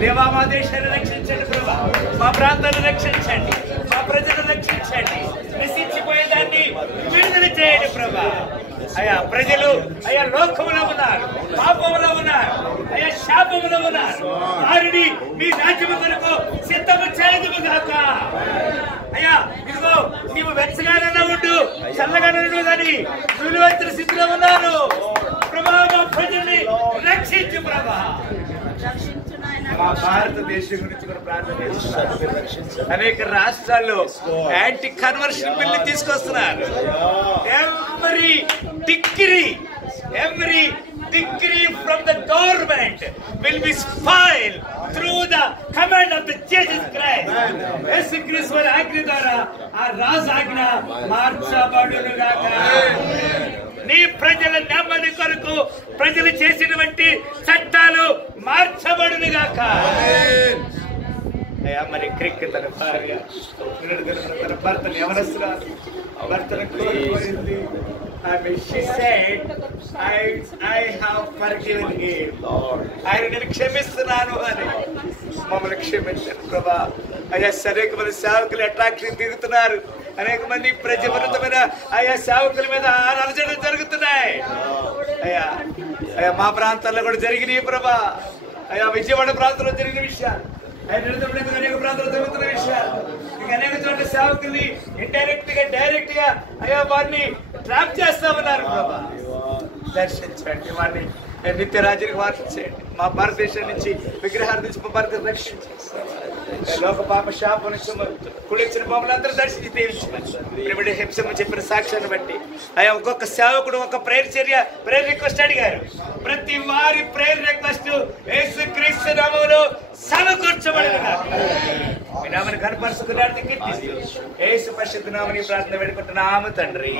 దేవా మా దేశాన్ని రక్షించండి ప్రభా, మా ప్రాంతాన్ని రక్షించండి, మా ప్రజలను రక్షించండి, నశించిపోయేదాన్ని విడుదల చేయండి ప్రభా. అయ్యా ప్రజలు అయ్యా లోకములో ఉన్నారు, పాపములో ఉన్నారు, అయ్యా శాపములో ఉన్నారు. వారిని మీ రాజ్యము కొరకు సిద్ధము చేయదుము గాక. అయ్యా ఇదిగో నీవు వెచ్చగానే ఉండు, చల్లగానే ఉండు కానీ విలువైన స్థితిలో ఉన్నారు ప్రభా. మా ప్రజల్ని రక్షించు ప్రభా. మా భారతదేశం గురించి కూడా ప్రార్థన చేస్తున్నారు. అనేక రాష్ట్రాల్లో యాంటీ కన్వర్షన్ బిల్లు తీసుకొస్తున్నారు. Every decree from the government will be filed through the command of the Jesus Christ. యేసు క్రీస్తు వారి ఆజ్ఞ ద్వారా ఆ రాజాజ్ఞ మార్చబడును గాక. నీ ప్రజల నెమ్మది కొరకు ప్రజలు చేసినటువంటి చట్టాలు మార్చబడును గాక. అయ్యా మరి క్రిక్ తన భార్య తన భర్తను ఎవరస్తున్నారు, భర్తను కోల్పోయింది. She said, I have forgiven him. ఆయన నేను క్షమిస్తున్నాను అని మమ్మల్ని క్షమించండి ప్రభా. అయ్యా అనేక మంది సేవకులు అట్రాక్షన్ దిగుతున్నారు, అనేక మంది ప్రజాపరితమైన అయ్యా సేవకుల మీద అలజడులు జరుగుతున్నాయి. అయ్యా అయ్యా మా ప్రాంతాల్లో కూడా జరిగినాయి ప్రభా. అయ్యా విజయవాడ ప్రాంతంలో జరిగిన విషయాలు, అనేక ప్రాంతాల్లో జరుగుతున్న విషయాలు, ఇంకా అనేక చోట్ల సేవకుల్ని ఇండైరెక్ట్ గా డైరెక్ట్ గా అయ్యా వారిని ట్రాప్ చేస్తామన్నారు ప్రభా. దర్శించండి వారిని, నిత్య రాజ్యానికి వార్చించండి. మా భారతదేశం నుంచి విగ్రహాల నుంచి మా భారత రక్షించండి. లోక పాప శాపం నుంచి కుడిచిన మమ్మల్ని అందరూ దర్శించి దీవించండి. హింసము చెప్పిన సాక్ష్యాన్ని బట్టి అయ్యా ఒక్కొక్క సేవకుడు ఒక ప్రేయర్ రిక్వెస్ట్ అడిగారు. ప్రతి వారి ప్రేయర్ రిక్వెస్ట్ యేసుక్రీస్తు నామములో సమకూర్చబడును గాక. మీ నామమును కనపరుచుకున్నాడు కీర్తిస్తూ యేసు పరిశుద్ధ నామమున ప్రార్థన వేడుకుంటున్నాము తండ్రి.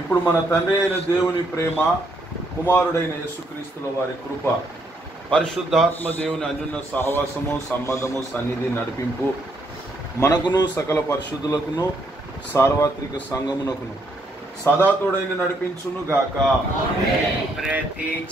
ఇప్పుడు మన తండ్రి అయిన దేవుని ప్రేమ, కుమారుడైన యేసుక్రీస్తుల వారి కృప, పరిశుద్ధాత్మ దేవుని అన్యోన్య సహవాసము, సంబంధము, సన్నిధి, నడిపింపు మనకును సకల పరిశుద్ధులకును సార్వత్రిక సంఘమునకును సదా తోడైన నడిపించును గాక. ప్రతి